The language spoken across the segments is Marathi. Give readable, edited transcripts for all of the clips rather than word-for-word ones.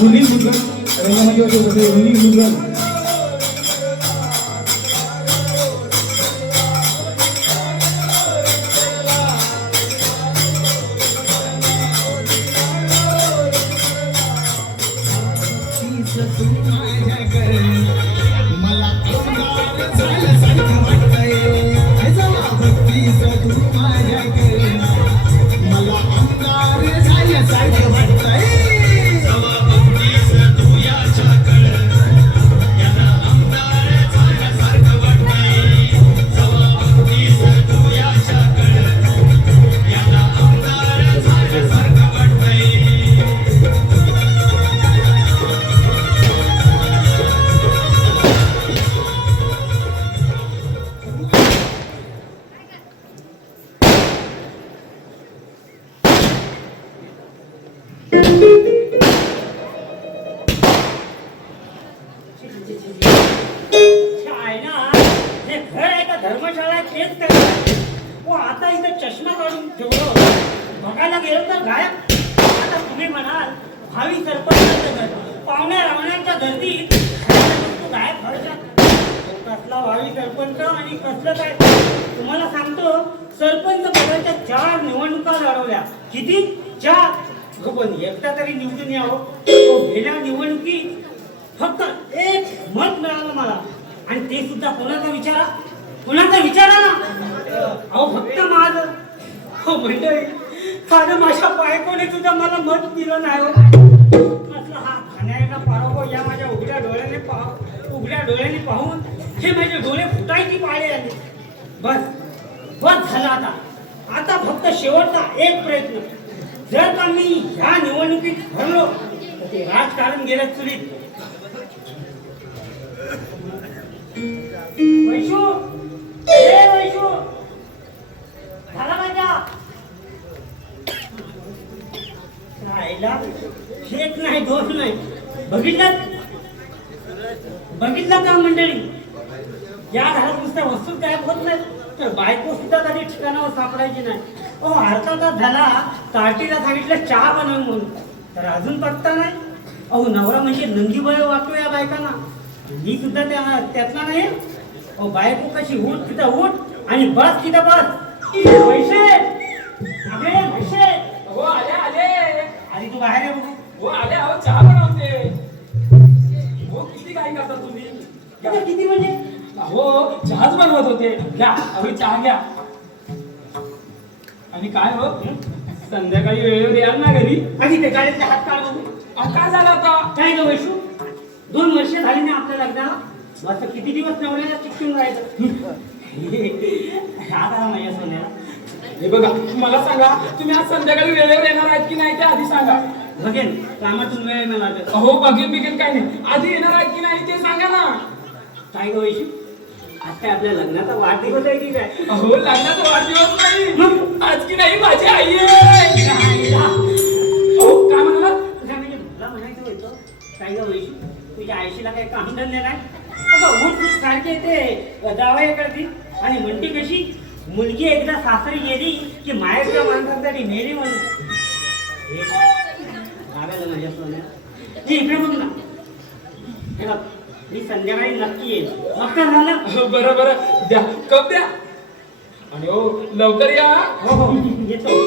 रुली मुद्रण रंगामध्ये होते रुली मुद्रण धर्मशाळा तेच तर हो. आता इथं चष्मा काढून ठेवलं बघायला गेलो तर गायब. आता तुम्ही म्हणाल भावी सरपंचाचं घर पाहुण्या रावण्यांच्या गर्दीत गायब भरतात. कसला भावी सरपंच आणि कसलं काय तुम्हाला सांगतो. सरपंच पदाच्या 4 निवडणुका लढवल्या. किती? 4. पण एकटा तरी निवडून यावं. गेल्या निवडणुकीत फक्त 1 मत मिळालं मला आणि ते सुद्धा कोणाचा विचारा विचारा ना. अहो फक्त माझं. हो मंडळी साधं माझ्या बायकोने सुद्धा मला मत दिलं नाही. म्हटलं हा खाण्याला पारव या माझ्या उघड्या डोळ्याने पाहून हे माझे डोळे फुटायची पाळी आली. बस झालं आता फक्त शेवटचा एक प्रयत्न. जर का मी ह्या निवडणुकीत हरलो तर ते राजकारण गेलं चुलीत. वैशू वैशू झाला माझ्या राहिला. एक नाही 2 नाही. बघितलं का मंडळी. या घरात नुसत्या वस्तू काय होत नाही तर बायको सुद्धा कधी ठिकाणावर सापडायची नाही. अर्धा तास झाला ताटीला सांगितलं चहा बनव म्हणून तर अजून पत्ता नाही. नवरा म्हणजे नंदीबळ वाटतो या बायकांना. मी सुद्धा त्यातला नाही. बायको कशी उठ तिथं उठ आणि बस तिथं बस. पैसे हो आले अरे तू बाहेर आहे. हो आले. अहो चहा बनवते. हो किती काही करता तुम्ही. किती म्हणजे हो चहाच बनवत होते. घ्या अहो चहा घ्या. आणि काय हो संध्याकाळी वेळेवर याल ना घरी. आणि ते गाडीतले हात काढ बघू. काय झालं आता. काय ग वैशू 2 वर्ष झाली ना आपल्या लग्नाला. असं किती दिवस नवऱ्याला चिकटून राहायचं. आता माझ्या सोन्याला हे बघा मला सांगा तुम्ही आज संध्याकाळी वेळेवर येणार आहेत की नाही ते आधी सांगा. बघेन कामातून वेळ मिळाला. हो बघेन काय नाही. आधी येणार आहेत की नाही ते सांगा ना. काय ग वैशू आज काय आपल्या लग्नाचा वाढदिवस आहे की काय. हो लग्नाचा वाढदिवस नाही आज की नाही माझी आई आहे. हो काय म्हणाला. म्हणजे मला म्हणायचं होतं काय ग वैशू तुझ्या आईशीला काही कामधंदे नाही. उठ सारखे ते जावया करतील आणि म्हणते कशी मुलगी एकदा सासरी गेली की माहेरच्या माणसांसाठी मेली म्हणून. माझ्या सोन्या इकडे बघ ना. हे बघ मी संध्याकाळी नक्की येईल. मग काय झालं. बरं द्या कप द्या. आणि हो लवकर या. हो येतो.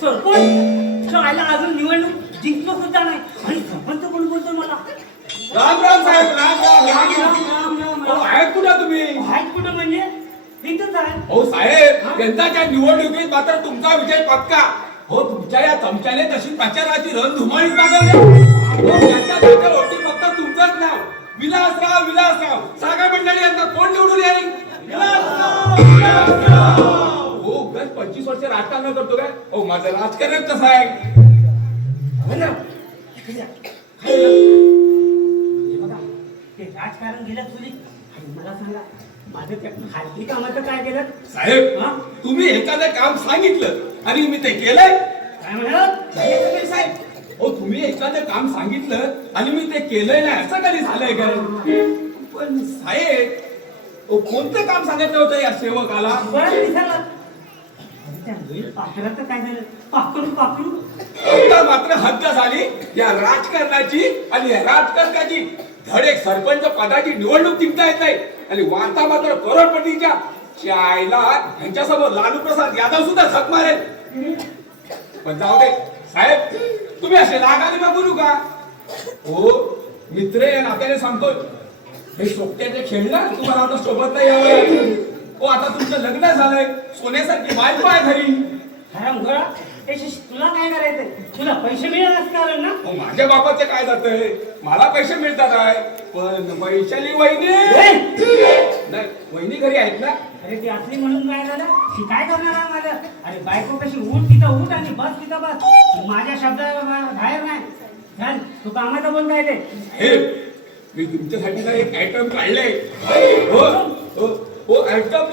सरपंच अजून निवडणूक जिंकलो सुद्धा नाही आणि सरपंच कोण बोलतो मला. राम साहेब राम. आहेत कुठं तुम्ही. आहेत कुठं म्हणजे इथंच आहे. हो साहेब यंदाच्या निवडणुकीत मात्र तुमचा विजय पक्का. हो तुमच्या या चमच्याने तशी प्रचाराची रणधुमाळी मागवली. त्याच्या वोटी फक्त तुमचंच नाव विलासराव. सांगा मंडळी यंदा कोण निवडून येईल. हो उगाच 25 वर्ष राजकारण करतो काय. हो माझं राजकारण कसं आहे. ते राजकारण गेलं तुझी मला सांगा माझं त्या खाजगी कामाचं काय केलं. साहेब तुम्ही एखादं काम सांगितलं आणि मी ते केलंय. काय म्हणाल साहेब हो तुम्ही एखादं काम सांगितलं आणि मी ते केलंय नाही असं कधी झालंय का? पण साहेब कोणतं काम सांगितलं होतं या सेवकाला? बरं विसरला. त्या पाखराचं काय झालं? पाखरू आता मात्र हद्द झाली या राजकारणाची आणि या राजकारणाची. धड एक सरपंच पदाची निवडणूक जिंकता येत नाही आणि वार्ता मात्र करोडपतीच्या आईला यांच्यासमोर लालू प्रसाद यादव सुद्धा झक मारेल. पण जाऊ दे साहेब, तुम्ही असे रागाने का बोलू का? हो मित्र आहे नात्याने सांगतोय, हे सोबत्याचे खेळ ना तुम्हाला आता सोबत नाही यावं. हो आता तुमचं लग्न झालंय, सोन्यासारखी बायको आहे घरी. हरामखोरा, तुला काय करायचंय? तुला पैसे मिळत असणार ना? हो माझ्या बापाचं काय जातंय, मला पैसे मिळतात आहे. पण वैशाली वहिनी नाही, वहिनी घरी आहेत ना? अरे ती असली म्हणून काय झालं? ती काय करणार आहे माझं? अरे बायको कशी उठ तिथं उठ आणि बस तिथं बस. माझ्या शब्दाला बाहेर नाही. चल तू कामाचं बोल काय ते? हे मी तुमच्यासाठी ना एक आयटम काढले. हो हो हो आयटम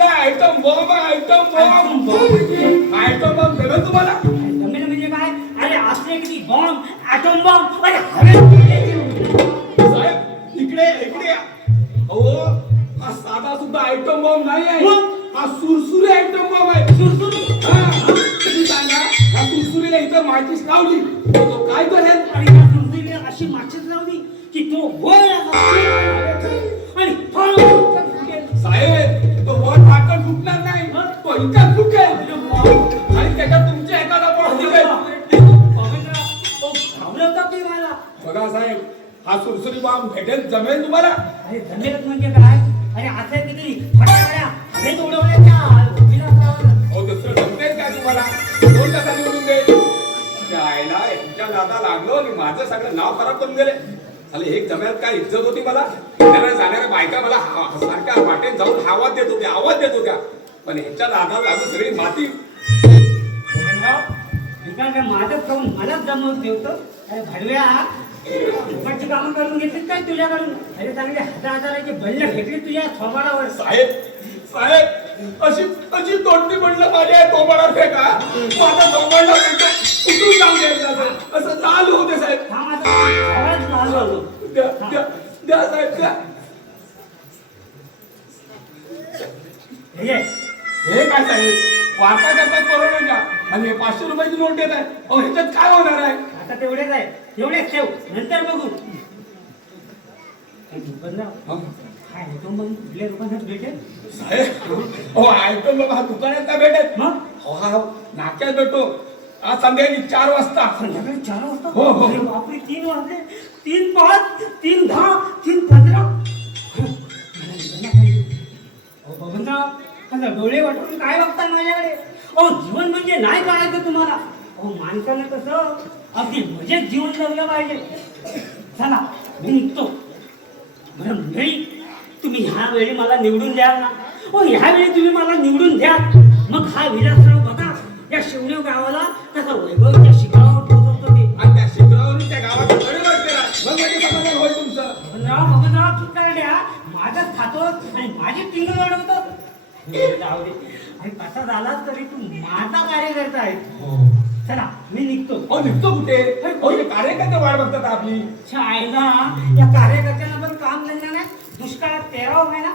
बॉम्ब देणार तुम्हाला. जमीन म्हणजे काय? अरे असले किती बॉम्ब, ॲटम बॉम्ब, अरे हवेत साहेब इकडे इकडे या. अहो हा साधा सुद्धा आयटम बॉम्ब नाही आहे, हा सुरसुरी आयटम बॉम्ब आहे. सुरसुरी. तुम्ही सांगा हा सुरसुरीला इथं माचीस लावली तो काय करेल? आणि त्या सुरसुरीला अशी माचीस लावली की तो वर आणि साहेब तो वर ढाकण फुटणार नाही, तो इथं फुटेल आणि त्याच्यात तुमच्या एखादा पण फुटेल. बघा साहेब हा सुरसुरी बॉम्ब भेटेल, जमेल तुम्हाला? अरे जमेल म्हणजे काय? अरे असं किती फटाकड्या हवेत उडवण्याच्या हो दुसरं जमतेल काय तुम्हाला? 2 तासांनी उडून दे. आईला यांच्या नादा लागलो आणि माझं सगळं नाव खराब करून गेले. चालेल एक जम्यात काय इज्जत होती मला. जाणाऱ्या बायका मला सारख्या वाटेत जाऊन आवाज देत होत्या, पण ह्यांच्या नादाला लागून सगळी माती. माझंच खाऊन मलाच जमवून ठेवतो. अरे भडव्या फुकटची कामं करून घेतलीत काय तुझ्याकडून? अरे चांगले हजाराची बल्ल फेकली तुझ्या थोबाडावर. साहेब अशी तोंडी म्हणलं माझ्या तोंडावर फेका, माझा तोंडाला कुठून जाऊ द्यायचं असं चालू होते साहेब. हा माझा आवाज लाल होतो. द्या साहेब द्या. हे काय साहेब वार्ता करतात कोरोनाच्या आणि 500 रुपयाची नोट देत आहे. अहो ह्याच्यात काय होणार आहे? आता तेवढेच आहे, तेवढेच ठेव, नंतर बघू. काय होतो मग कुठल्या दुकानात भेटेल? साहेब हो ऐकतो बाबा हा दुकानात काय भेटत मग हो हा नाक्यात भेटतो. आज संध्याकाळी 4 वाजता. संध्याकाळी 4 वाजता? हो, हो. अरे बापरे, 3 वाजले. 3, 5, 3, 10, 3, 15. बबनराव आता डोळे वाटून काय बघताय माझ्याकडे? अहो जीवन म्हणजे नाही काढायचं तुम्हाला. अहो माणसानं कसं अगदी मजेत जीवन जगलं पाहिजे. चला मी निघतो. बरं मंडळी, तुम्ही ह्या वेळी मला निवडून द्याल ना? हो ह्यावेळी तुम्ही मला निवडून द्या, मग हा विलासराव बघा या शिवनेव गावाला कसा वैभवच्या शिखरावर पोहोचवतो ते. आणि त्या शिखरावरून त्या गावात गडबड केला मग माझे समाधान होईल तुमचं. बबनराव ठिकाण द्या, माझंच खातो आणि माझी टिंगल वाढवतो. जाऊ दे. अरे कसा झाला तरी तू माझा कार्यकर्ता आहे. चला मी निघतो. हो निघतो कुठे? हो हे कार्यकर्ते वाट बघतात आपली. शाळेला या कार्यकर्त्यांना पण काम धंदा नाही. दुष्काळात 13 महिना.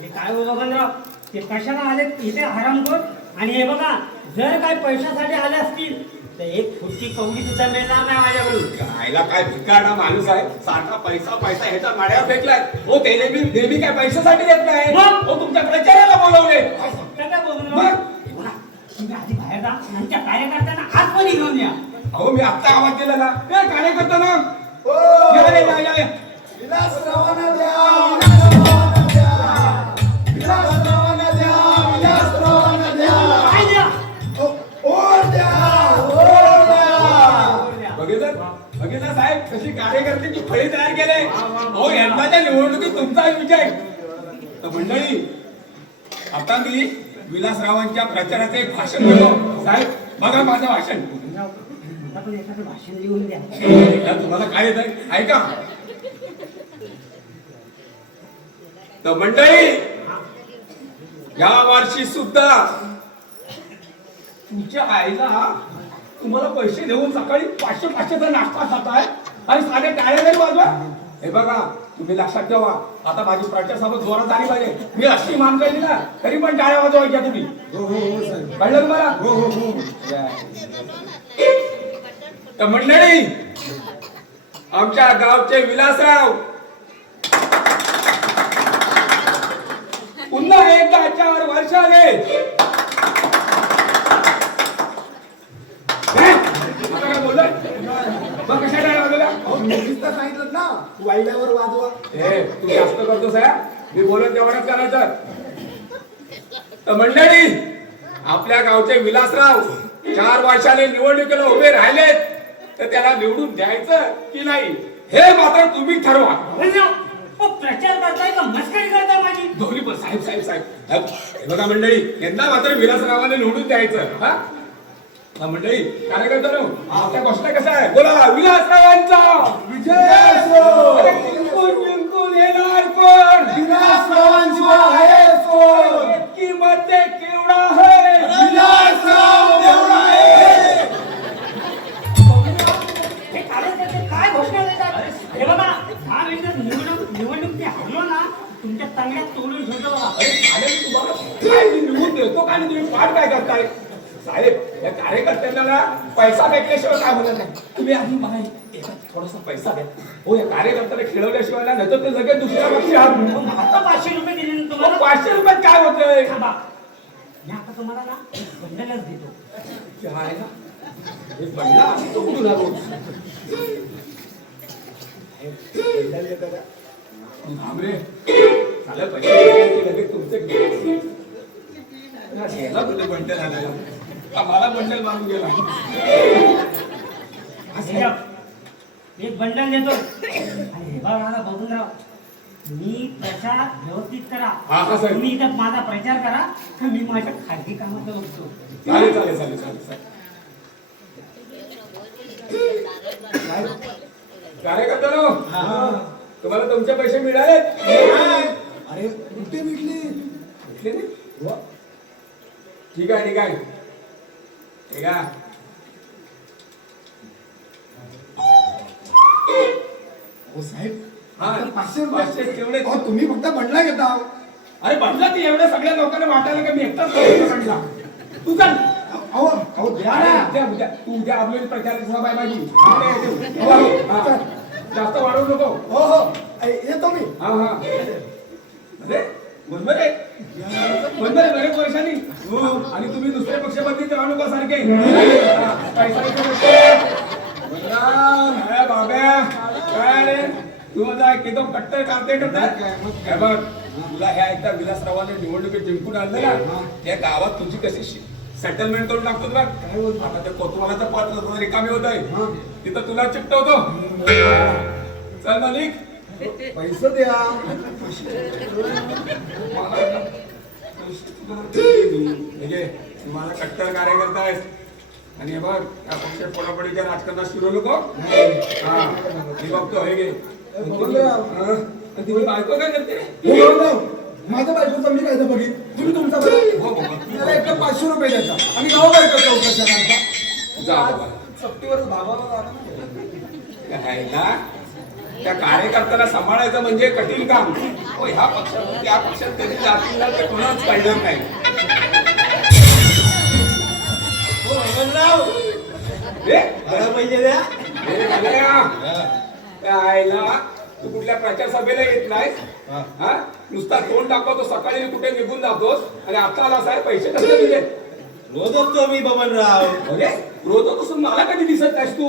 हे काय हो बबनराव, ते कशाला आले इथे हरामखोर? आणि हे बघा जर काय पैशासाठी आले असतील तर एक फुटकी कवडी सुद्धा मिळणार नाही माझ्याकडून. खायला काय भिकारडा माणूस आहे, सारखा पैसा ह्याच्या माड्यावर फेकलाय. हो ते नेहमी काय पैशासाठी येत नाही. मग? हो तुमच्या प्रचाराला बोलवले. काय बबनराव? बघा, तुम्ही आधी बाहेर जा आणि त्या कार्यकर्त्यांना आतमध्ये घेऊन या. अहो मी आत्ता आवाज दिला ना, ए कार्यकर्ता ना हो. या रे, या, या, या. विलासरावांना द्या, विलासरावांना द्या, विलासरावांना द्या, विलासरावांना द्या. काय द्या? ओढ द्या, ओढ द्या. बघितलं साहेब कशी कार्यकर्त्यांची फळी तयार केले. अहो यंदाच्या निवडणुकीत तुमचा विजय. तर मंडळी आता मी विलासरावांच्या प्रचाराचे एक भाषण देतो. साहेब बघा माझं भाषण. आपण एखादं भाषण लिहून द्या. तुम्हाला काय येत आहे ऐका. तर मंडळी या वर्षी सुद्धा तुमच्या आईला तुम्हाला पैसे देऊन सकाळी 500-500चा नाश्ता खाताय आणि साधे टाळे नाही वाजवा. हे बघा तुम्ही लक्षात ठेवा, आता माझी प्रचार सभा जोरात आली पाहिजे. मी अशी मान केली ना तरी पण टाळ्या वाजवायच्या तुम्ही. हो हो हो साहेब. कळलं तुम्हाला? हो हो हो. तर मंडळी, आमच्या गावचे विलासराव पुन्हा एकदा 4 वर्षाने आता काय बोललोय? मग कशा टाळ्या वाजवल्या? अहो, तुम्हीच तर सांगितलं ना वाहिल्यावर वाजवा. तू जास्त करतोस आहे. मी बोलत तेवढंच करायचं. तर मंडळी, आपल्या गावचे विलासराव 4 वर्षाने निवडणुकीला उभे राहिलेत, तर त्याला निवडून द्यायचं की नाही हे मात्र तुम्ही ठरवा. प्रचार करताय का मस्करी करताय माझी? दोन्ही पण साहेब साहेब साहेब. हे बघा मंडळी, यंदा मात्र विलासरावाने निवडून द्यायचं. हा मंडळी, कार्यकर्त्यांनो, आपल्या घोषणा कशा आहे? बोला, विलासरावांचा विजय असो. अरे, जिंकून येणार कोण? विलासरावांशिवाय आहे कोण? इतकी मध्ये केवढा आहे? विलासराव एवढा आहे. हे कार्यकर्ते काय घोषणा देतात? हे बघा, हा निवडणूक ते हरलो ना, तुमच्या चांगल्या तोडून ठेवतो बघा. अरे साहेब, तुम्हाला काय मी निवडून देतो का? आणि तुम्ही पाठ काय करताय? साहेब, या कार्यकर्त्यांना ना पैसा भेटल्याशिवाय काय होणार नाही. तुम्ही आधी मला एका थोडासा पैसा द्या. हो, या कार्यकर्त्याला खेळवल्याशिवाय ना, नाही तर ते लगेच दुसऱ्या पक्षी आहात. आता 500 रुपये दिले ना तुम्हाला. 500 रुपयात काय होतंय? थांबा. मी आता तुम्हाला ना बंडलच देतो. काय ना? हे पडला आणि तो कुठून आलो? थांबरे. चालेल, पैसे भेटले की लगेच तुमचे गेला कुठे बंडल आलेला? मला बंडल मारून गेला. एक बंडल देतो. आणि हे बघा आता बघून राहा, मी प्रचार व्यवस्थित करा. हा, साहेब. तुम्ही इथं माझा प्रचार करा, तर मी माझ्या खाजगी कामाचं बघतो. चालेल चालेल चालेल चालेल. कार्यकर्त्यांनो, तुम्हाला तुमचे पैसे मिळाले? अरे कुठे भेटली? भेटले नाही? ठीक आहे ठीक आहे ठीक आहे. हो साहेब, हा, 500 रुपये. 500 तेवढे. अहो, तुम्ही फक्त बंडला घेता. अरे बंडला ती एवढ्या सगळ्या लोकांना वाटायला का मी एकटाच करतो बंडला? तू चल. अहो अहो द्या अरे, ना. उद्या तू उद्या आपली प्रचाराची सभा आहे माझी. इकडे ये तू. हा, जास्त वाढवू नको. हो हो येतो मी. हा हा. अरे बरोबर आहे. बरोबर आहे, बरेच वर्षांनी. आणि तुम्ही दुसऱ्या पक्षामध्ये राहू नका सारखे. हा, पैसा इथे नसतो. बलराम, हे बाब्या, काय रे? तू माझा किती कट्टर काढते काय बघ, तुला ह्या एकदा विलासरावाने निवडणुकीत जिंकून आणलं ना, त्या गावात तुझी कशी सेटलमेंट करून टाकतो तुला. आता ते कोतवालाचा 5,000 रिकामी होत आहे, तिथं तुला चिकटवतो. चल मालिक, पैसे द्या. म्हणजे तुम्हाला कट्टर कार्यकर्ता आहेस आणि हे बघ, त्या पक्ष फोडाफोडीच्या राजकारणात शिरू नको. हा, मी बघतो. हे घे. तुम्ही बायको काय करते? माझ्या बायकोचं मी काय बघित, तुम्ही तुमचा बघा. हो बाबा. त्याला एकदा 500 रुपये देता आणि गावाबाहेर चौकशा करता. जा बाबा. सक्तीवर भागाला आहे ना, त्या कार्यकर्त्याला सांभाळायचं म्हणजे कठीण काम. हो, ह्या पक्षात त्या पक्षात कधी जातील ना ते कोणाच कळणार नाही. पैसे द्या. आयला, तू कुठल्या प्रचार सभेला येत नाहीस? हा, नुसता तोंड दाखवतो, सकाळी कुठे निघून जातोस आणि आता आला साहेब पैसे कसले तुझे? रोज असतो मी बबनराव. अरे रोज होतोस, मला कधी दिसत नाहीस तू?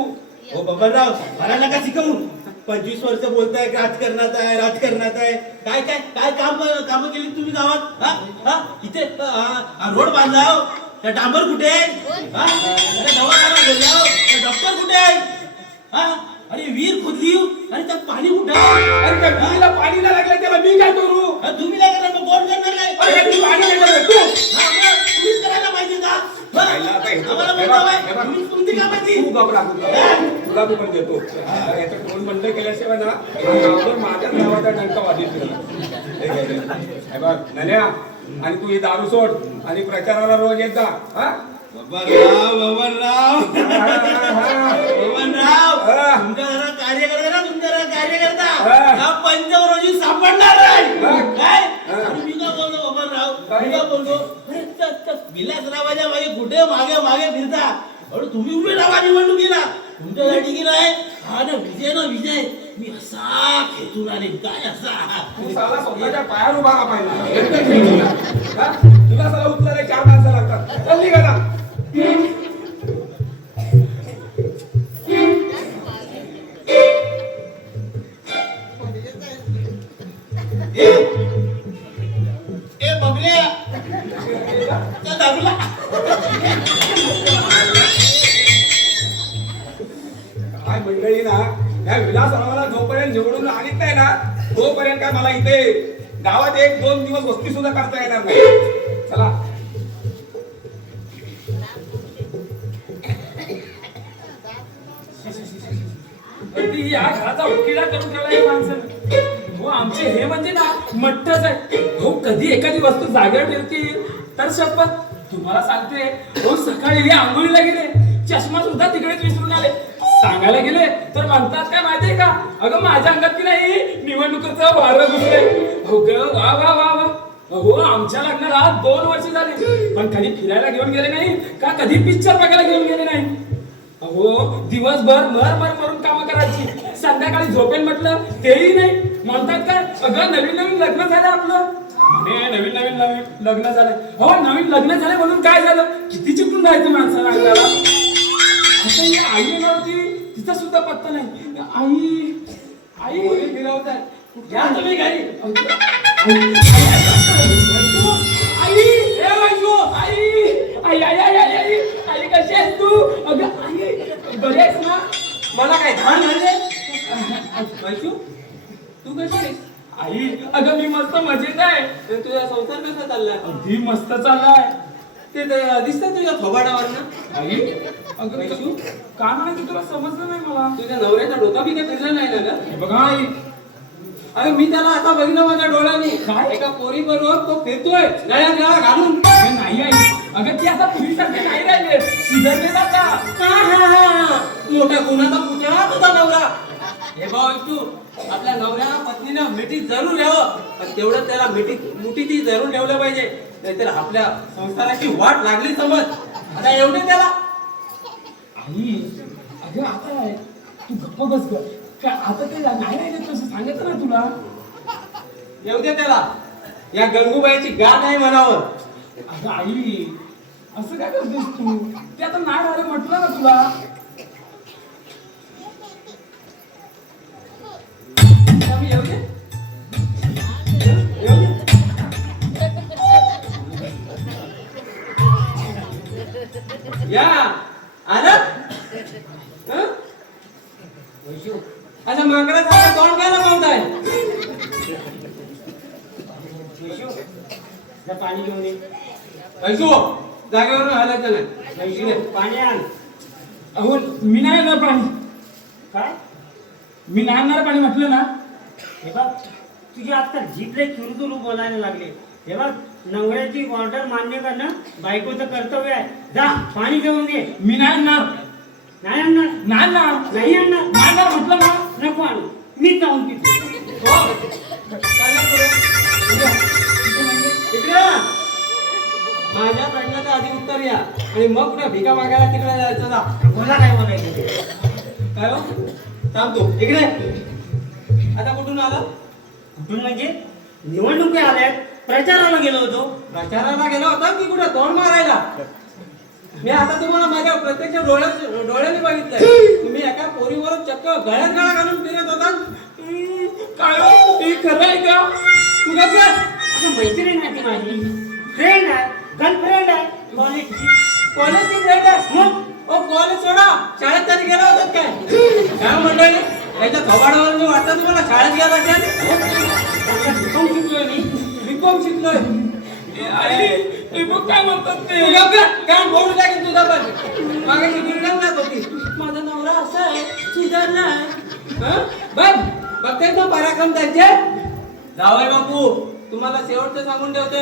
हो बबनराव, मला नका शिकवू. 25 वर्ष बोलताय राजकारणात आहे, राजकारणात आहे. काय काय काय काम केली तुम्ही गावात? हा हा, इथे रोड बांधला हो. त्या डांबर कुठे आहे? हा, अरे दवाखाना खोलला हो. त्या डॉक्टर कुठे आहे? हा, अरे विहीर खोदली हो. आणि त्यात पाणी कुठे आहे? अरे त्या विहिरीला पाणी नाही लागलं, त्याला मी काय करू? हा, तुम्ही काय करणार मग? कोण करणार नाही? अरे तू पाणी देणार आहे, तू. हा, मग तुम्हीच करायला पाहिजे का? हा? आयला, आता हे बघ, आम्हाला हे बोलताव बघ, आहे. हे बघ. तुम्ही तुमची कामाची. तू घबरा, तुला मी पण देतो. याचं तोंड बंद केल्याशिवाय ना, गावावर माझ्याच नावाचा डंका वाजत नाही. हे बघ नन्या, आणि तू ही दारू सोड आणि प्रचाराला रोज येत जा. हा, बबनराव तुमच्या घरात कार्य करता ना, तुमच्या घरात कार्य करता हा पंचवरोजी सापडणार नाही काय? आणि मी का बोलतो बबनराव, मी का बोलतो अरे विलासरावाच्या मागे कुठे मागे मागे फिरता? अरे तुम्ही उभे राहा निवडणुकीला, तुमच्यासाठी की नाही हा ना विजय मी असा खेचून आले काय असा तू साला स्वतःच्या पायावर उभा का पाहिजे तुला साला उत्तर 4 माणसं लागतात. चल निघा ना. ए बबल्या चल दारूला काय मंडळी ना, या विलासरावाला जोपर्यंत निवडून आणत नाही ना तोपर्यंत काय मला इथे गावात 1-2 दिवस वस्ती सुद्धा करता येणार नाही. चला अगदी या घराचा उकिडा करून ठेवला या माणसाने. हो आमचे हे म्हणजे ना मठ्ठच आहे. हो कधी एखादी वस्तू जागेवर ठेवतील तर शपथ तुम्हाला सांगते. हो सकाळी हे आंघोळीला गेले, चष्मा सुद्धा तिकडेच विसरून आले. सांगायला गेले तर म्हणतात काय माहितीये का, अगं माझ्या अंगात की नाही निवडणुकीचं वारं घुसले. हो ग वा वा वा वा. हो आमच्या लग्नाला 2 वर्ष झाली पण कधी फिरायला घेऊन गेले नाही का, कधी पिक्चर बघायला घेऊन गेले नाही. हो दिवसभर मरून कामं करायची, संध्याकाळी झोपेन म्हटलं तेही नाही. म्हणतात काय अगं नवीन लग्न झालं आपलं. नवीन लग्न झालं. हो नवीन लग्न झालं म्हणून काय झालं, किती चिकून राहायचं माणसाला अंगाला. आता ही आई नव्हती, तिचा सुद्धा पत्ता नाही. आई फिरवतात या तुम्ही घरी. आई कशी आहेस तू? अगं आई बरी आहेस ना? मला काय धान झाले वैशू, तू कशी आहेस? आई अगं मी मस्त मजेत आहे. तुझा संसार कसा चाललाय? अगदी मस्त चाललाय. ते दिसतंय तुझ्या थोबाडावर ना. आई अगं वैशू का म्हणायचं तुला समजलं नाही मला. तुझ्या नवऱ्याचा डोका बी काही फिरला नाही ना ग? बघा आई अरे मी त्याला आता बघितलं माझ्या डोळ्याने. काय एका पोरी बरोबर तो फिरतोय गळ्यात गळा घालून. नाही आई अगं ती आता पूर्वीसारखे नाही राहिले, सुधारले आता. मोठ्या गुन्हाचा पुतळा तुझा नवरा. हे भाऊ तू आपल्या नवऱ्याला पत्नीनं मिठीत जरूर ठेवं, पण तेवढं त्याला मुठीत जरूर ठेवलं पाहिजे, नाहीतर आपल्या संसाराची वाट लागली समज. आता एवढे त्याला. आई अगं आता तू गप्प बस ग. काय आता ते नाही राहिले तसं सांगितलं ना तुला. येऊ दे त्याला, या गंगूबाईची गाठ आहे मनावर. अगं आई असं काय करतेस तू, ते आता नाही राहिलं म्हटलं ना तुला. येऊ दे या आलं अच्छा माकडा सारखं तोंड काय लावताय? पाणी घेऊन ये. ऐसू जागेवरून हालायचं नाही. पाणी आण. अहो मी नाही आणणार पाणी. काय मी नाही आणणार पाणी म्हटलं ना. हे बघ तुझी आजकाल जिथले चुरू बोलायला लागले. हे बघ नवऱ्याची ऑर्डर मान्य करणं बायकोचं कर्तव्य आहे. जा पाणी घेऊन ये. मी नाही आणणार. नाही आणणार. नाही आणणार. नाही आणणार. नाही आणणार म्हटलं ना. नको आणू, मी जाऊन पितो. इकडे माझ्या प्रश्नाचं आधी उत्तर या आणि मग कुठे भिका मागायला तिकडे जायचं ना. मला काय बोलायचं? काय हो थांबतो इकडे. आता कुठून आला? कुठून म्हणजे निवडणुकी आल्यात, प्रचाराला गेलो होतो. प्रचाराला गेला होता की कुठे तोंड मारायला? मी आता तुम्हाला माझ्या प्रत्यक्ष डोळ्याने बघितलंय. तुम्ही एका पोरीवर चक्क गळ्यात गळा घालून फिरत होता. काय हो? हे खरं आहे का? तू गप्प बस. असं मैत्रीण आहे ती माझी, फ्रेंड आहे, गर्लफ्रेंड आहे, कॉलेजची फ्रेंड आहे. मग कॉलेज सोडा, शाळेत तरी गेला होतात काय? काय मंडळी याच्या थोबाडावर मी वाटतं तुम्हाला शाळेत गेला बीकॉम शिकलोय मी. बीकॉम शिकलोय. आई हे बघ काय म्हणतात ते. काय बोलू लागेल तुझा पण मागे गिरणार होती. माझा नवरा असा आहे सुधारला. बघतायत ना पराक्रम त्यांचे. जावई बापू तुम्हाला शेवटचं सांगून ठेवते,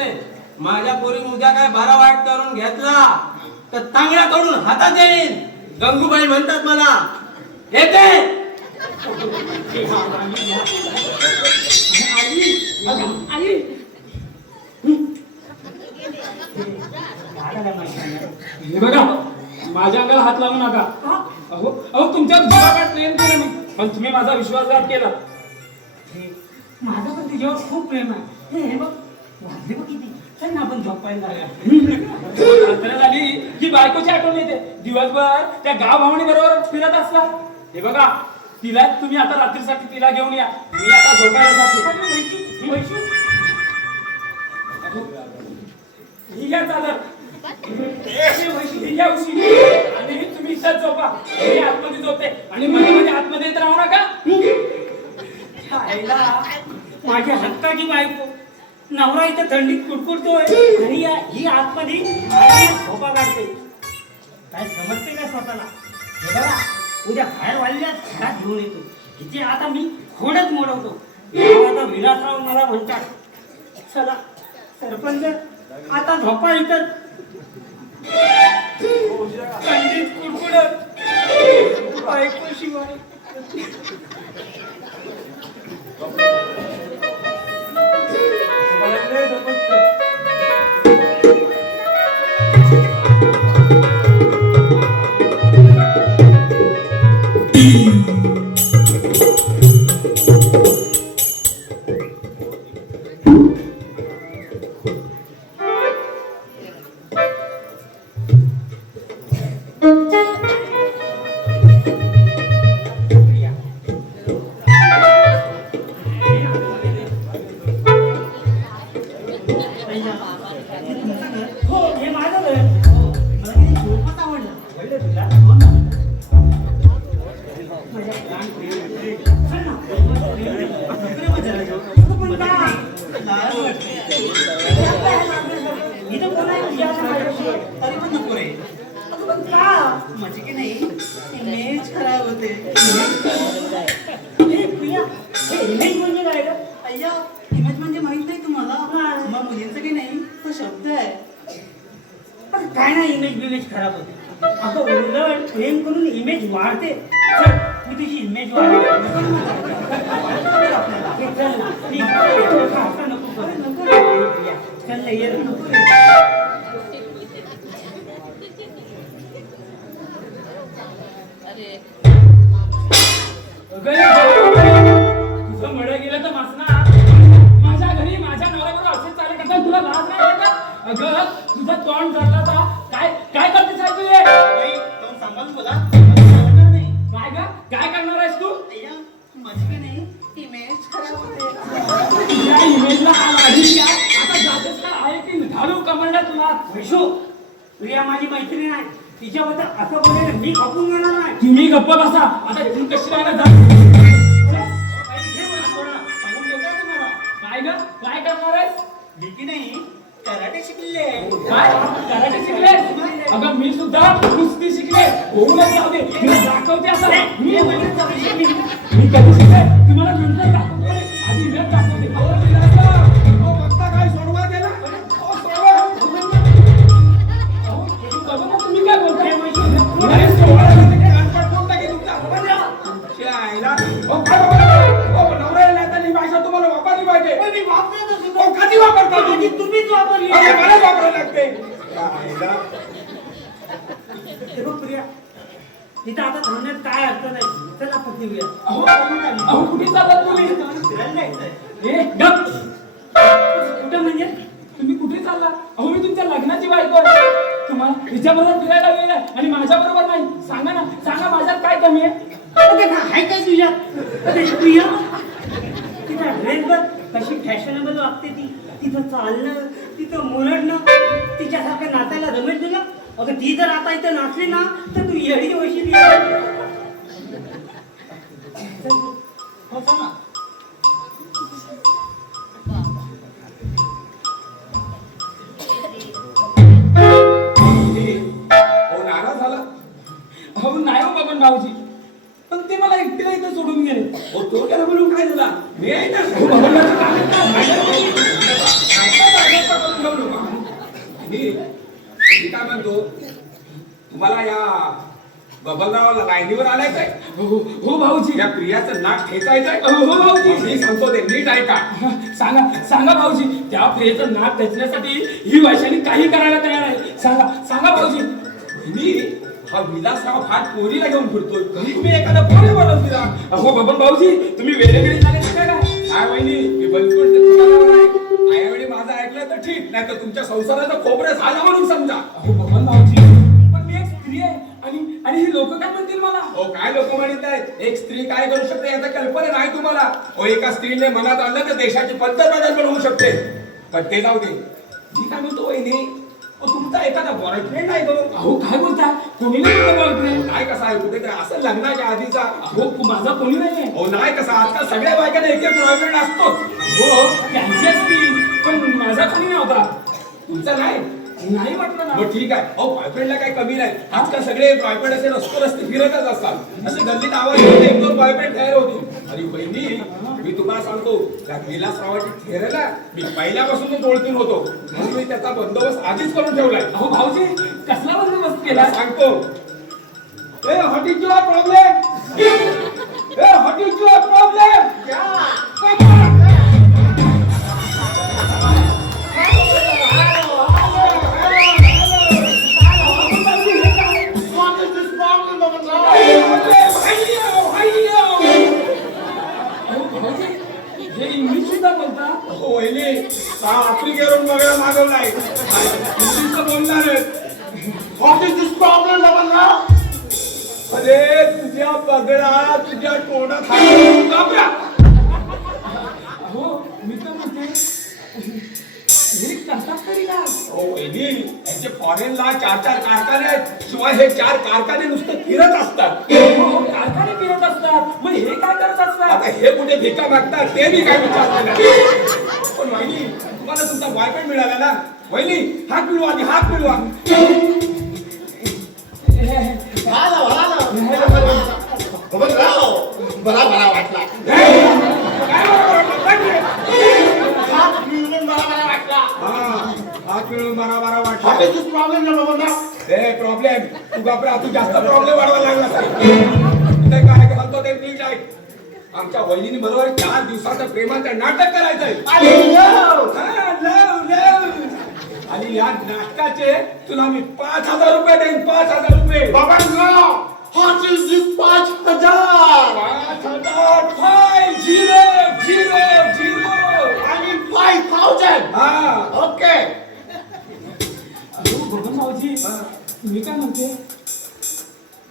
माझ्या पोरी उद्या काय बारा वाईट करून घेतला तर तांगड्या तोडून हातात येईन. गंगूबाई म्हणतात मला. येते. आई दादाला माहिती नाही. हे बघा माझ्या अंगाला हात लावू नका. अहो अहो तुमच्या जीवापाठ प्रेम केलं मी, पण तुम्ही माझा विश्वासघात केला. हे, माझं पण तुझ्यावर खूप प्रेम आहे. हे बघ वाजले बघ किती. चल ना आपण झोपायला जाऊया. रात्र झाली की बायकोची आठवण येते. दिवसभर त्या गाव भावणी बरोबर फिरत असता. हे बघा तिला तुम्ही आता रात्रीसाठी तिला घेऊन या. मी आता झोपायला जाते. वैशू, वैशू. ही घ्या चादर. ही घ्या उशी. आणि तुम्ही इथंच झोपा. मी आतमध्ये झोपते आणि मध्ये मध्ये आतमध्ये येत राहू नका. खायला माझ्या हक्काची बायको. नवरा इथं थंडीत कुडकुडतोय आणि ही आतमध्ये झोपा काढते. काय समजते का स्वतःला? हे बघा उद्या बाहेर वाढल्यात घरात घेऊन येतो. हिचे आता मी खोडच मोडवतो. आता विलासराव मला म्हणतात चला सरपंच आता झोपा इथं. थंडीत कुडकुडत बायको शिवाय. हो हे माझं घर. मला किती झोपच आवडलं. कळलं तुला? हो ना. माझ्या प्राणप्रिय. चल ना. पण का? इथं कोण आहे तुझ्या माझ्याशी? तरी पण नको रे. पण का? म्हणजे की नाही इमेज खराब होते. हे प्रिया हे इमेज म्हणजे काय ग? अय्या इमेज म्हणजे माहित नाही तुम्हाला. नाही. मग मुलींचं की नाही तो शब्द आहे. पण काय नाही इमेज बिमेज खराब होते. अगं उलट प्रेम करून इमेज वाढते. चल मी तुझी इमेज वाढवते. हे चल ना. प्लीज. असं नको करू. प्रिया, चल ना ये ना. तुझं मड गेलं तर मासना. माझ्या घरी माझ्या नवऱ्याबरोबर असेच चाले करता तुला लाज नाही येत का? अगं तुझं तोंड झाला तर काय काय करतेस आहे तू हे? बाई, जाऊन सांभाळून बोला. मला आवडणार नाही. काय ग काय करणार आहेस तू? अय्या म्हणजे की नाही इमेज खराब होते. या इमेजला हाल आधीच घ्या. आता जातेस का आहे की घालू कमंडा तुला? वैशू प्रिया माझी मैत्रीण आहे. तिच्याबद्दल असं बोलायला मी खपून घेणार नाही. तुम्ही गप्प बसा. आता तू कशी राहणार जा. सांगून देऊ का तुम्हाला? काय ग काय करणार आहेस? मी की नाही कराटे शिकले. काय कराटे शिकलेस? अगं मी सुद्धा कुस्ती शिकले. होऊनच जाऊ दे. तुला दाखवते असं. मी कधी शिकले तुम्हाला नंतर दाखवते. आधी इमेज दाखवते. अहो, विलासराव, अहो, बघता काय सोडवा गेला? अहो, सोडवा. अहो, बघा ना तुम्ही काय बोलताय? नाही, सोडवा म्हणजे काय अनपढ कोण टाकेल तुमचा? च्या आईला. अहो, काय बाबा? अहो, नवरा यायला आता ही भाषा तुम्हाला वापरली पाहिजे. पण मी वापरत होतो. अहो, कधी वापरता आधी तुम्ही? तुम्हीच वापरली. अरे, मलाच वापरायला लागते. च्या आईला. हे बघ प्रिया तिथं आता थांबण्यात काय अर्थ नाही. चला पत्नी घेऊया. अहो कुठे चाललात तुम्ही? फिरायला जायचंय. हे गप. कुठं म्हणजे? तुम्ही कुठे चालला? अहो मी तुमच्या लग्नाची बायको आहे. तुम्हाला हिच्याबरोबर फिरायला वेळ आहे आणि माझ्या बरोबर नाही. सांगा ना सांगा माझ्यात काय कमी आहे? अगं ना आहे काय तुझ्यात? अरे प्रिया तिचा ड्रेस बघ कशी फॅशनेबल वागते ती. तिथं चालणं तिथं मुरडणं तिच्यासारखं नाचायला जमेल तुला? अगं ती जर आता इथं नाचली ना तर तू येडी होशील. हो सांग ना. अहो, नाराज झाला? अहो नाही हो बबन भाऊजी, पण ते मला एकटीला इथं सोडून गेले. अहो, तो गेला म्हणून काय झाला? मी आहे ना. मी काय म्हणतो तुम्हाला या बबनरावला लाईनीवर आलाय काय हो भाऊजी. या प्रियाचं नाक ठेचायचंय हो भाऊजी. मी सांगतो ते नीट ऐका सांगा सांगा भाऊजी. त्या प्रियेचं नाक त्याचण्यासाठी ही वैशाली काही करायला तयार आहे. सांगा सांगा भाऊजी. मी हा विलासराव फाट पोरीला घेऊन फिरतोय तुम्ही एखादा पोरे बनवून दिला अहो बबन भाऊजी तुम्ही वेळेवेळी झाले काय काय? काय वहिनी मी बिलकुल यावेळी माझं ऐकलं तर ठीक नाही तर तुमच्या संसाराचं खोबरं झालं म्हणून समजा अहो बबन भाऊजी पण मी एक स्त्री आहे आणि ही लोक काय म्हणतील मला? हो काय लोक म्हणत आहेत एक स्त्री काय करू शकते याचा कल्पना नाही तुम्हाला हो एका स्त्रीने मनात आणलं तर देशाची पंतप्रधान पण होऊ शकते पण ते जाऊ दे मी काय म्हणतो वहिनी तुमचा एखादा बॉयफ्रेंड आहे तो अहो काय बोलता? कोणी नाही बॉयफ्रेंड. काय कसा आहे कुठे असं लग्नाच्या आधीचा अहो माझा कोणी नाहीये. हो नाही कसा आजकाल सगळ्या बायकांना एक एक बॉयफ्रेंड असतो हो त्यांची असतील पण माझा कोणी नव्हता. तुमचा नाही नाही वाटलं ना. हो ठीक आहे अहो बॉयफ्रेंडला काही कमी नाही आजकाल सगळे बॉयफ्रेंड असे रस्ते फिरतच असतात असे गल्लीत आवाज येते एक दोन बॉयफ्रेंड तयार होतील अरे बहिणी मी तुम्हाला सांगतो त्या विलासरावाची थेरेला मी पहिल्यापासूनच ओळखून होतो म्हणून मी त्याचा बंदोबस्त आधीच करून ठेवलाय अहो भाऊजी कसला बंदोबस्त केला? सांगतो ए व्हॉट इज युअर प्रॉब्लेम ए व्हॉट इज युअर प्रॉब्लेम हे इंग्लिश सुद्धा बोलता? हो वहिनी आफ्रिकेवरून वगैरे मागवलाय इंग्लिश तर बोलणारच what is this problem Babanrao? अरे तुझ्या बगडा तुझ्या तोंडात हात घाबरा. अहो मी तर म्हणते हे करतात तरी का? हो वहिनी यांचे फॉरेनला चार कारखाने आहेत शिवाय हे 4 कारखाने नुसते फिरत असतात हो कारखाने फिरत असतात मग हे काय करत असतात? आता हे कुठे भिका मागतात ते मी काय विचारलं नाही पण वहिनी तुम्हाला तुमचा बॉयफ्रेंड मिळाला ना वहिनी हात मिळवा आधी हात मिळवा बबनराव बरा बरा वाटला. काय बरोबर हात मिळून बरा बरा वाटला. हात मिळून बारा व्हॉट वाटला इज दिस प्रॉब्लेम बबनराव? ए प्रॉब्लेम तू घाबरा तू जास्त प्रॉब्लेम वाढवायला लागला ते काय म्हणतो ते नीट ऐक आमच्या वहिनी बरोबर 4 दिवसाचं प्रेमाचं नाटक करायचंय आणि या नाटकाचे तुला मी 5,000 रुपये देईन 5,000 रुपये बबनराव व्हॉट इज दिस 5,000? 5,000 5,000 आणि 5,000. हा ओके. अहो बबन भाऊजी मी काय म्हणते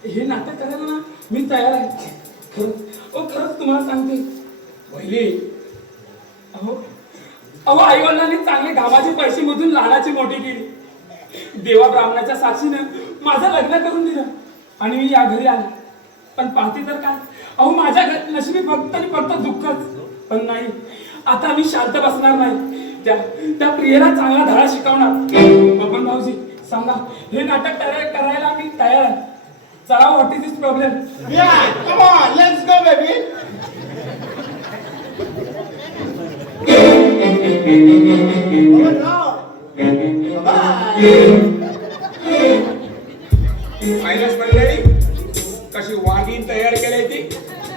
हे नाटक करायला ना मी तयार आहे खरंच तुम्हाला सांगते वहिनी अहो आई वडिलांनी चांगले घामाचे पैसे मधून लहानाची मोठी केली देवा ब्राह्मणाच्या साक्षीनं माझं लग्न करून दिलं आणि मी या घरी आले पण पाहते तर काय अहो माझ्या नशिबी फक्त आणि फक्त दुःखच पण नाही आता मी शांत बसणार नाही त्या प्रियेला चांगला धडा शिकवणार बबन भाऊजी सांगा हे नाटक करायला मी तयार आहे चला what is this problem Yeah, come on, let's go, baby. Bye. Finance मंडळी कशी वाघीण तयार केली ती